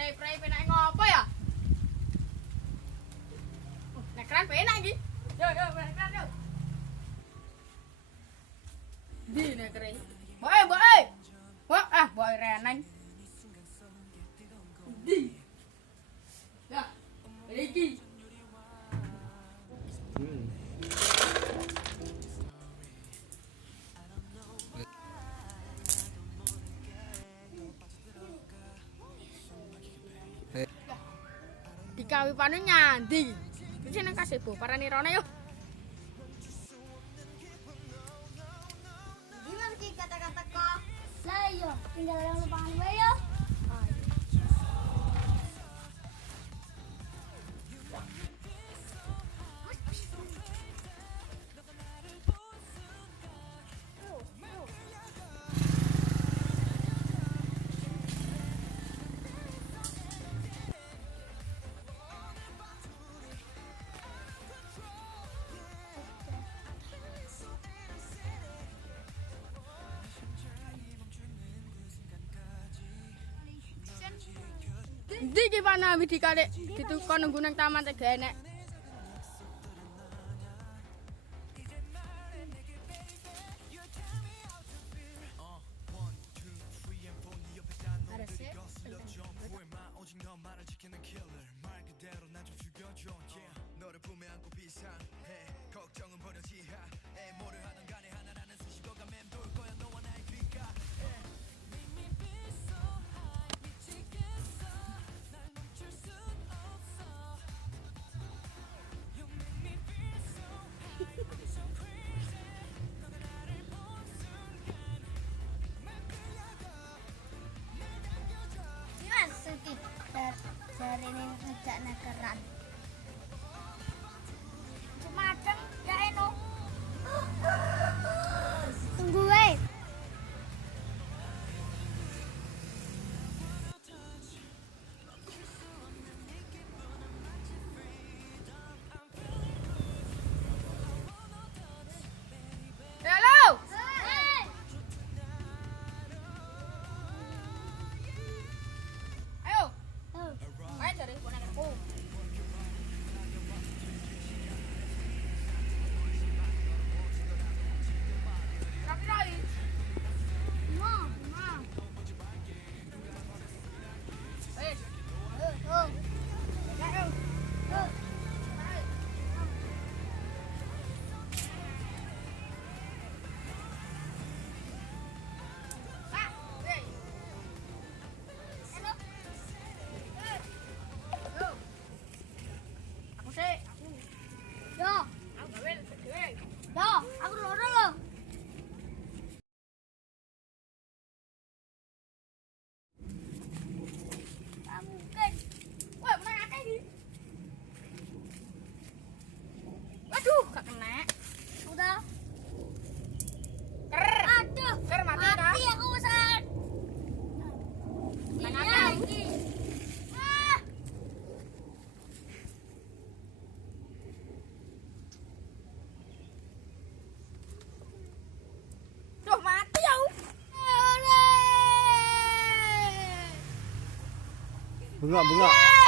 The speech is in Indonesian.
Spray penak ngopo ya? Nek keran penak iki. Yo keran yo. Di nek keran. Boy. Wah, boy reneng. Di. Ya. Iki. Dikawi panu nyandi. Wis nang kasebo parani rono yo. Gimana ki kata-kata kok? Lah iya, tinggal yang lupangan wae yo. Ndi ki pana widi kali ditukon nunggu nang taman tega enek. Gimana sih dari ini ngejak nekeran? Macam ya eno. Tunggu weh. Halo. Ayo. Ayo cari ponanganku. Tapi Rai. Ma. Eh, Oh. ayo. Aku sih, Yo, aku gawe dhewe. yo, aku loro lo. Kamu kan Wah, menang akeh iki. Waduh, gak kena. udah. Ker. Aduh, Ker mati dah. mati aku San. Menang Iya, akeh. iki. Ah. Duh, mati aku. Ore. Bengak.